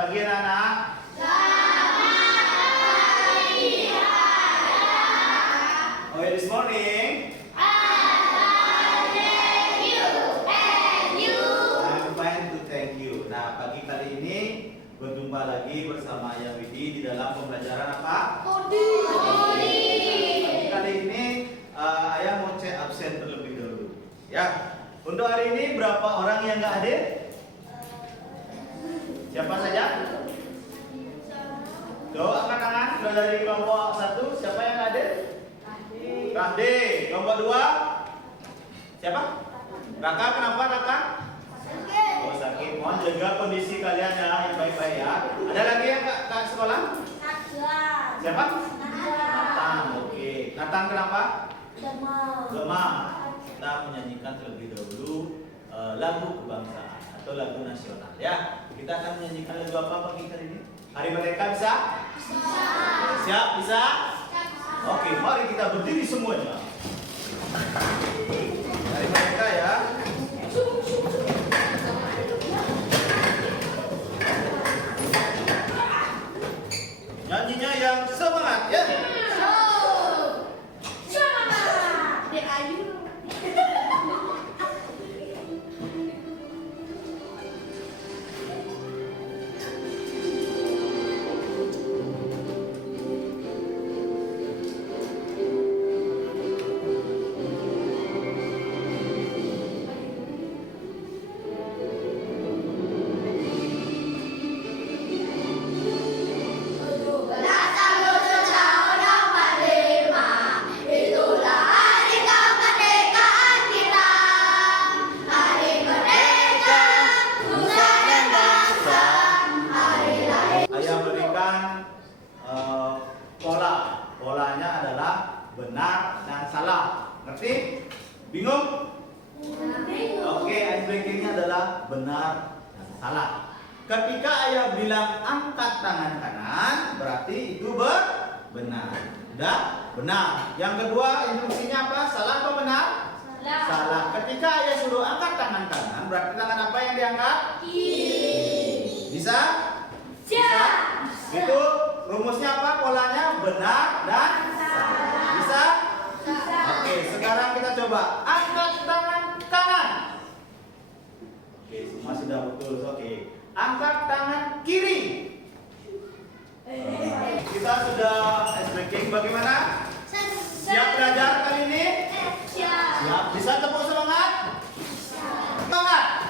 pagi anak-anak. Okay, this morning. I'm fine to thank you. Nah, pagi kali ini berjumpa lagi bersama Ayah Widi di dalam pembelajaran apa? Pagi kali ini Ayah mau cek absen terlebih dahulu. Ya, untuk hari ini berapa orang yang nggak hadir? Siapa saja? Coba angkat tangan. Sudah dari kelompok 1, siapa yang hadir? Rahdi. Kelompok 2? Siapa? Raka, kenapa Raka? Oh, sakit. Mohon jaga kondisi kalian ya, yang baik-baik ya. Ada lagi yang kak sekolah? Siapa? Nathan. Oke. Nathan kenapa? Demam. Kita menyanyikan terlebih dahulu lagu kebangsaan atau lagu nasional ya. Kita akan menyanyikan lagu apa pagi kali ini? Hari Merdeka bisa? Siap? Bisa? Oke, mari kita berdiri semuanya. Hari Merdeka ya. Nyanyinya yang semangat ya. Polanya adalah benar dan salah. Ngerti? Bingung? Oke, ice breakingnya adalah benar dan salah. Ketika ayah bilang angkat tangan kanan, berarti itu benar. Udah? Benar. Yang kedua, instruksinya apa? Salah atau benar? Salah. Ketika ayah suruh angkat tangan kanan, berarti tangan apa yang diangkat? Kiri. Bisa? Bisa? Gitu. Rumusnya apa? Polanya benar dan salah. Bisa? Oke, sekarang kita coba angkat tangan kanan. Oke, semua sudah betul. Oke, angkat tangan kiri. Kita sudah ice breaking. Bagaimana? Siap belajar kali ini? Siap. Bisa tepuk semangat? Semangat.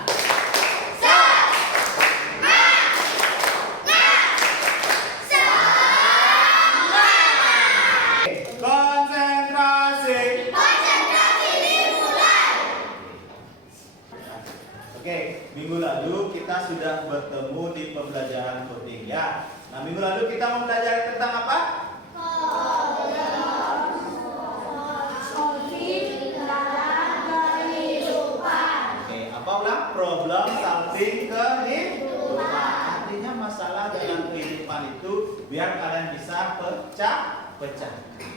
Minggu lalu kita sudah bertemu di pembelajaran coding ya. Nah, minggu lalu kita mempelajari tentang apa? Oke, apa ulang? Problem solving kehidupan. Artinya masalah dalam kehidupan itu biar kalian bisa pecah.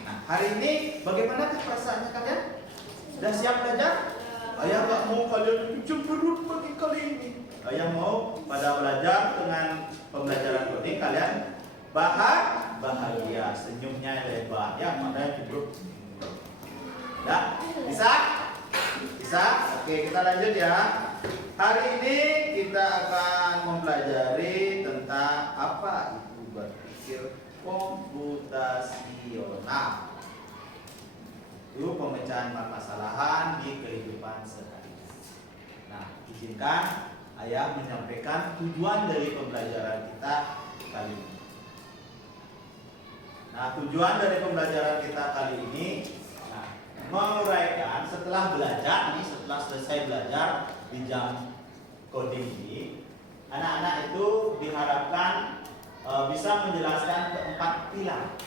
Nah, hari ini bagaimana perasaannya kalian? Sudah siap belajar? Ayah nggak mau kalian cemberut pagi kali ini. Ayah mau pada belajar dengan pembelajaran coding kalian bahagia, senyumnya lebar ya, makanya cemberut. Ya, bisa? Bisa? Oke, kita lanjut ya. Hari ini kita akan mempelajari tentang apa itu berpikir komputasional. Itu pemecahan permasalahan di kehidupan sehari-hari. Nah, izinkan ayah menyampaikan tujuan dari pembelajaran kita kali ini. Nah, tujuan dari pembelajaran kita kali ini menguraikan setelah belajar nih, setelah selesai belajar di jam coding ini, anak-anak itu diharapkan bisa menjelaskan keempat pilar.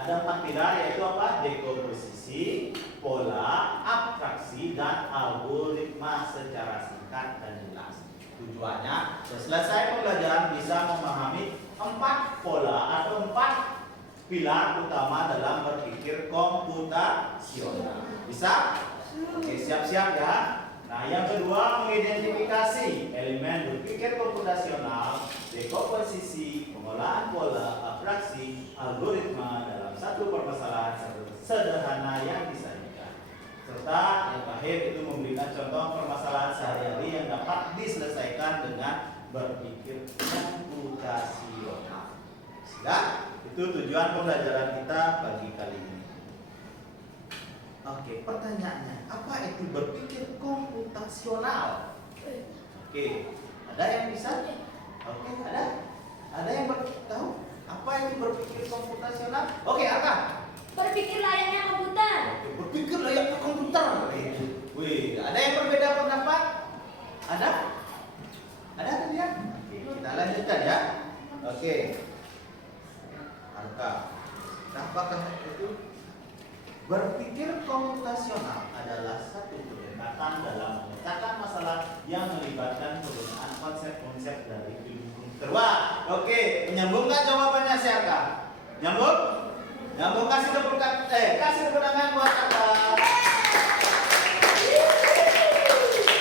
Ada 4 pilar, yaitu apa? Dekomposisi, pola, abstraksi, dan algoritma secara singkat dan jelas. Tujuannya, selesai pembelajaran bisa memahami 4 pola atau 4 pilar utama dalam berpikir komputasional. Bisa? Oke, siap-siap ya. Nah, yang kedua, mengidentifikasi elemen berpikir komputasional, dekomposisi, dekomposisi, pengolahan pola, abstraksi, algoritma dalam satu permasalahan sederhana yang disajikan. Serta yang terakhir itu memberikan contoh permasalahan sehari-hari yang dapat diselesaikan dengan berpikir komputasional. Sudah? Itu tujuan pembelajaran kita pagi kali ini. Oke, pertanyaannya, apa itu berpikir komputasional? Oke, ada yang bisa? Oke, ada? Ada yang tahu apa itu berpikir komputasional? Oke, Arka. Berpikir layaknya komputer. Oke, berpikir layaknya komputer. Wih, ada yang berbeda pendapat? Ada? Ada kalian? Oke, kita lanjutkan ya. Oke, Arka. Apakah itu? Berpikir komputasional adalah satu pendekatan dalam memecahkan masalah yang melibatkan penggunaan konsep-konsep dari ilmu komputer. Wah, oke, menyambungkan jawabannya siapa? Nyambung? Nyambung, kasih tepuk tangan buat Aka.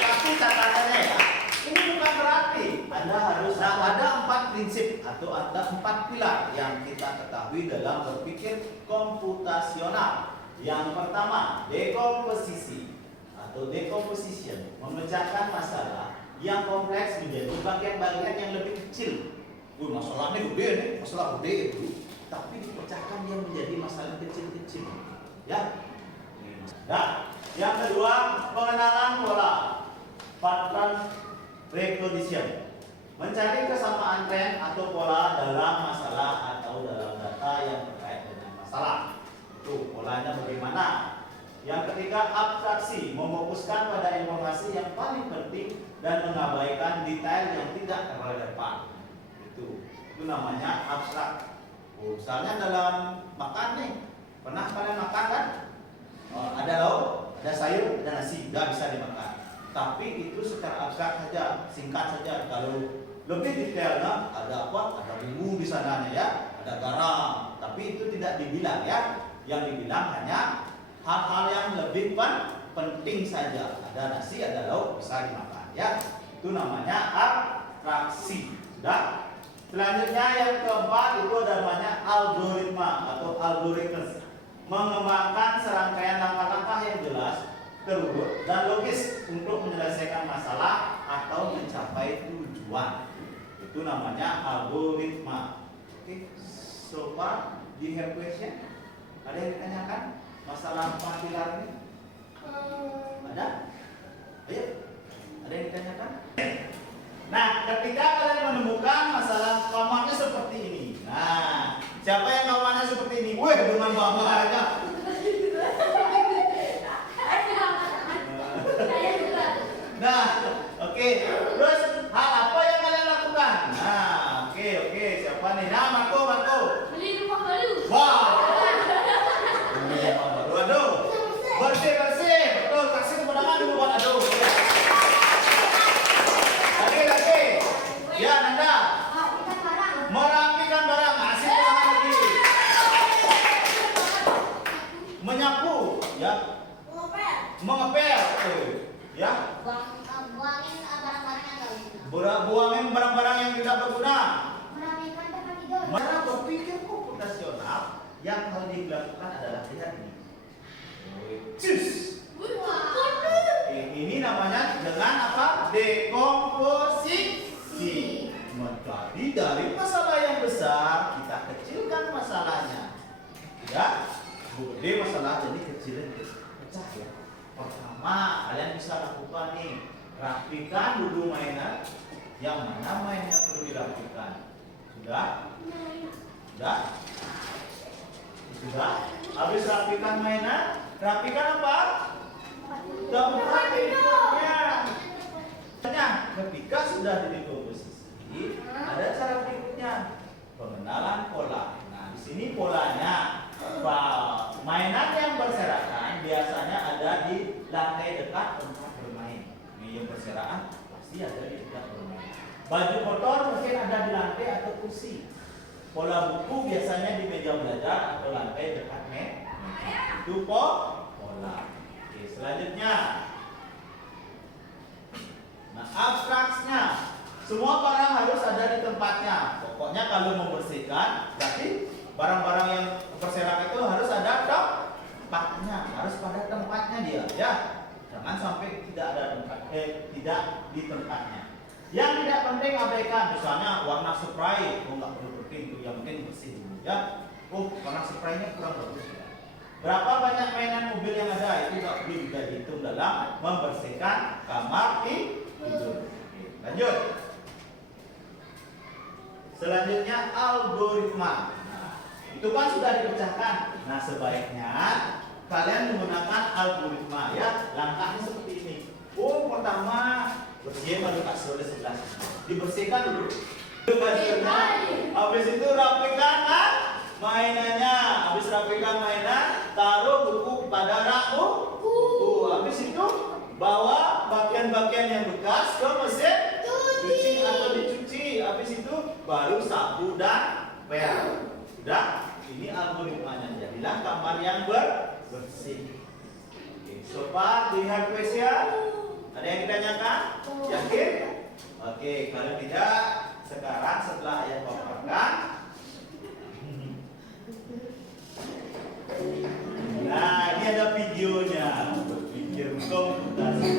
Tapi catatannya ya, ini bukan berarti Anda harus ada 4 prinsip atau ada 4 pilar yang kita ketahui dalam berpikir komputasional. Yang pertama, dekomposisi atau decomposition, memecahkan masalah yang kompleks menjadi bagian-bagian yang lebih kecil. Masalahnya gede nih, masalah gede itu, tapi dipecahkan dia menjadi masalah kecil-kecil. Ya. Nah, yang kedua, pengenalan pola, pattern recognition, mencari kesamaan tren atau pola dalam masalah atau dalam data yang terkait dengan masalah. Itu polanya bagaimana. Yang ketiga, abstraksi, memfokuskan pada informasi yang paling penting dan mengabaikan detail yang tidak relevan. Itu namanya abstrak. Misalnya dalam makan nih, pernah kalian makan kan? Ada lauk, ada sayur, ada nasi, nggak bisa dimakan. Tapi itu secara abstrak saja, singkat saja. Kalau lebih detailnya, ada apa? Ada bumbu di sananya ya, ada garam. Tapi itu tidak dibilang ya. Yang dibilang hanya hal-hal yang lebih penting saja. Ada nasi, ada lauk, bisa dimakan ya. Itu namanya abstraksi. Sudah? Selanjutnya yang keempat itu namanya algoritma atau algoritmes, mengembangkan serangkaian langkah-langkah yang jelas, terurut dan logis untuk menyelesaikan masalah atau mencapai tujuan. Itu namanya algoritma. Oke, so far do you have question? Ada yang ditanyakan masalah 4 pilar ini? Ada? Ayo, ada yang ditanyakan? Nah, ketika kalian menemukan masalah kamarnya seperti ini, nah, siapa yang kamarnya seperti ini? Wih, dengan bangganya. Nah, oke. Terus hal apa yang kalian lakukan? Nah, oke. Siapa nih? Nah, Marco. Beli rumah baru. Wah. Aduh. Bersih. Betul, kasih kemenangan dulu buat aduh. Lagi. Ya, Nanda. Merapikan barang. Asik kemenangan lagi. Menyapu, ya. Mengepel. Ya. Buangin barang-barang yang tidak berguna. Maka berpikir komputasional yang hal dilakukan adalah lihat ini. Ini namanya dengan apa? Dekomposisi. Jadi dari masalah yang besar kita kecilkan masalahnya. Ya, gede masalah jadi kecilin pecah ya. Pertama kalian bisa lakukan nih, rapikan dulu mainan. Yang mana mainnya perlu dirapikan? Sudah? Habis rapikan mainan, rapikan apa? Tempat tidurnya. Ketika sudah didekomposisi, ada cara berikutnya, pengenalan pola. Nah, di sini polanya, mainan yang berserakan biasanya ada di lantai dekat tempat bermain. Yang berserakan pasti ada di tempat bermain. Baju kotor mungkin ada di lantai atau kursi. Pola buku biasanya di meja belajar atau lantai dekat meja. Itu pola. Oke, selanjutnya. Nah, abstraksinya, semua barang harus ada di tempatnya. Pokok Pokoknya kalau membersihkan, berarti barang-barang yang berserakan itu harus ada tempatnya, harus pada tempatnya dia, ya. Jangan sampai tidak ada tempat, tidak di tempatnya. Yang tidak penting abaikan, misalnya warna spray, nggak perlu penting itu, yang penting bersih dulu, ya. Warna spraynya kurang bagus. Berapa banyak mainan mobil yang ada, itu nggak perlu juga dihitung dalam membersihkan kamar tidur. Lanjut. Selanjutnya algoritma. Nah, itu kan sudah dipecahkan. Nah, sebaiknya kalian menggunakan algoritma, ya. Langkahnya seperti ini. Pertama bersih lalu kasur di sebelah sini. Dibersihkan dulu. Kasurnya. Habis itu rapikan mainannya. Habis rapikan mainan, taruh buku pada rak buku. Habis itu bawa bagian-bagian yang bekas ke mesin cuci atau dicuci. Habis itu baru sapu dan pel. Sudah, ini algoritmanya. Jadilah kamar yang bersih. Oke, so far do you have question? Ada yang ditanyakan? Yakin? Oke, kalau tidak, sekarang setelah ayah paparkan. Nah, ini ada videonya. Berpikir komputasi.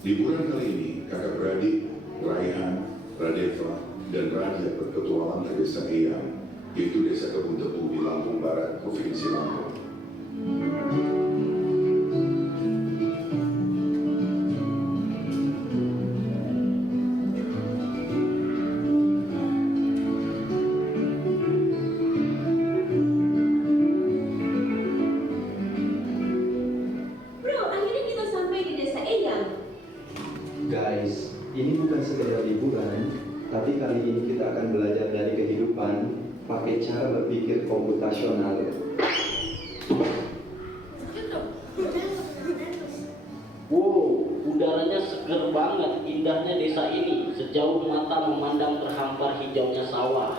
Liburan kali ini, kakak beradik Raihan, Radeva, dan Radia berpetualang ke desa Eyang, yaitu desa Kebun Tebu di Lampung Barat, Provinsi Lampung. Guys, ini bukan sekedar liburan, tapi kali ini kita akan belajar dari kehidupan pakai cara berpikir komputasional. Wow, udaranya seger banget, indahnya desa ini. Sejauh mata memandang terhampar hijaunya sawah.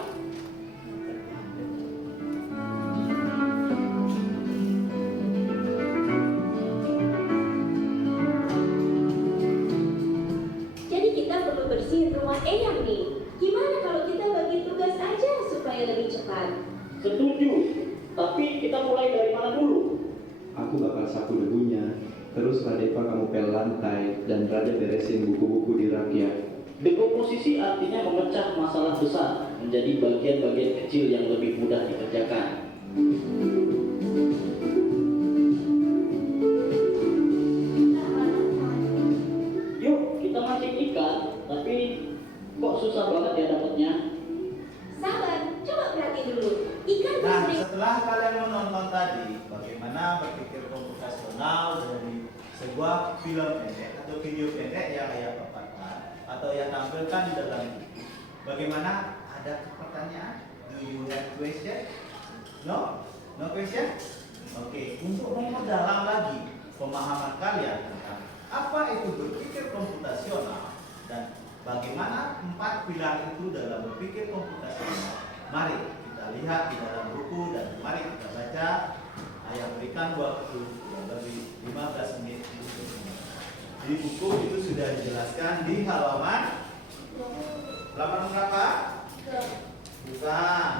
Eyang nih, gimana kalau kita bagi tugas aja supaya lebih cepat? Setuju, tapi kita mulai dari mana dulu? Aku bakal sapu debunya, terus Radeva kamu pel lantai, dan Raja beresin buku-buku di rakyat. Dekomposisi artinya memecah masalah besar menjadi bagian-bagian kecil yang lebih mudah dikerjakan. Yuk, kita mancing ikan, tapi kok susah banget ya dapetnya? Sabar, coba perhati dulu. Ikan Nah, sering. setelah kalian menonton tadi bagaimana berpikir komputasional dari sebuah film pendek atau video pendek yang ayah paparkan atau yang tampilkan di dalam buku, bagaimana? Ada pertanyaan? Do you have question? No? No question? Oke, untuk memperdalam lagi pemahaman kalian tentang apa itu berpikir komputasional dan bagaimana 4 pilar itu dalam berpikir komputasional, mari kita lihat di dalam buku dan mari kita baca. Ayah berikan waktu kurang lebih 15 menit untuk di buku itu sudah dijelaskan di halaman berapa? Bukan,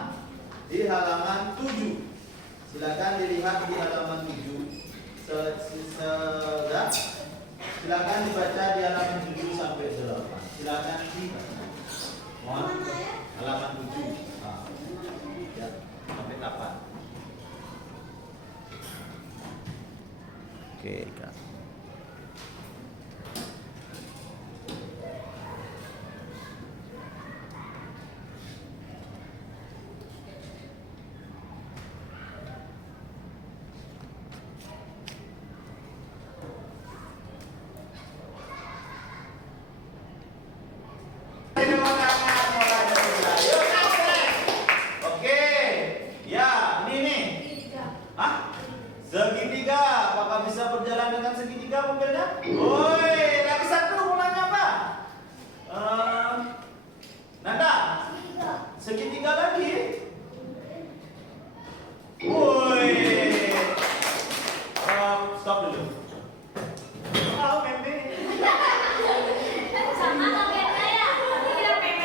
di halaman 7. Silakan dilihat di halaman 7. Silakan dibaca di halaman 7 sampai 8. Silakan dibaca. Mohon halaman 7. Ya, sampai 8. Oke, Kak. Segitiga, apakah bisa berjalan dengan segitiga mobilnya? Woi, lagi satu mulanya apa? Nanda, segitiga lagi. Woi, stop dulu.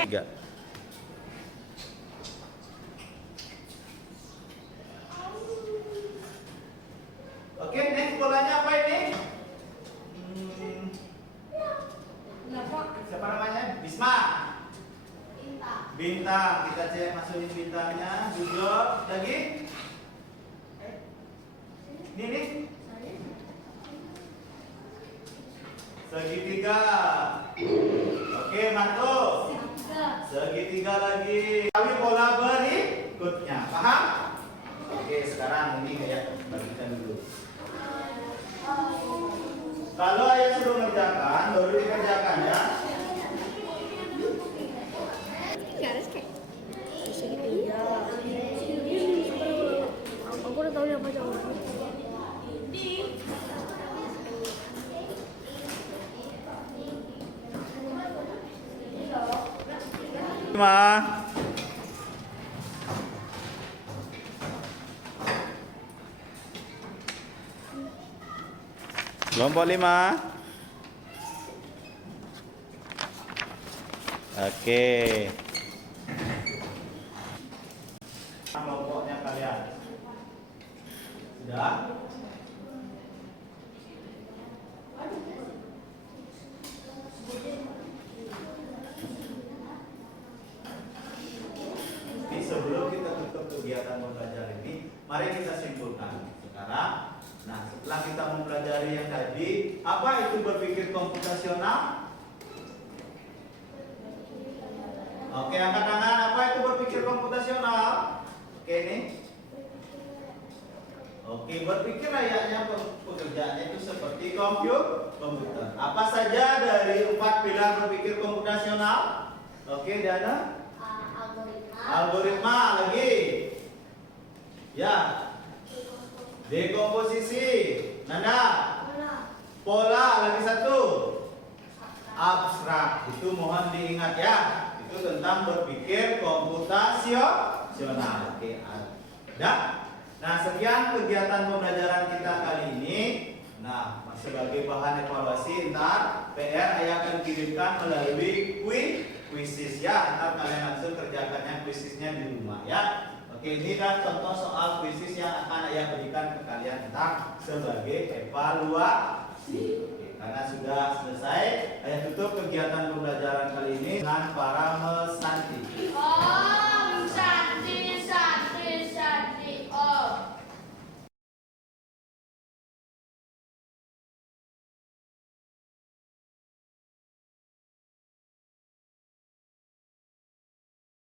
3. Oke, next bolanya apa ini? Siapa namanya? Bisma. Bintang. Kita cek masukin bintangnya. Jujur. Lagi? Ini. Segitiga. Oke, mantul. Segitiga lagi. Kami pola berikutnya. Paham? Oke, sekarang ini kayak bagikan dulu. Kalau ayah sudah mengerjakan, baru dikerjakan ya. Aku udah tahu apa jawabannya. Kelompok 5. Oke. Kelompoknya kalian. Sudah? Oke, sebelum kita tutup kegiatan pembelajaran ini, mari kita simpulkan sekarang. Nah, setelah kita mempelajari yang tadi, apa itu berpikir komputasional? Oke, angkat tangan. Apa itu berpikir komputasional? Oke, ini. Oke, berpikir layaknya pekerjaannya itu seperti komputer. Apa saja dari 4 pilar berpikir komputasional? Oke, Diana. Algoritma lagi. Ya. Dekomposisi. Nanda. Pola lagi satu. Abstrak. Itu mohon diingat ya. Itu tentang berpikir komputasional. Oke, ada. Nah, sekian kegiatan pembelajaran kita kali ini. Nah, sebagai bahan evaluasi, ntar PR ayah akan kirimkan melalui kuisis ya. Ntar kalian langsung kerjakannya kuisisnya di rumah ya. Oke, ini kan contoh soal kuisis yang akan ayah berikan ke kalian ntar sebagai evaluasi. Oke, karena sudah selesai, ayah tutup kegiatan pembelajaran kali ini dengan para mesan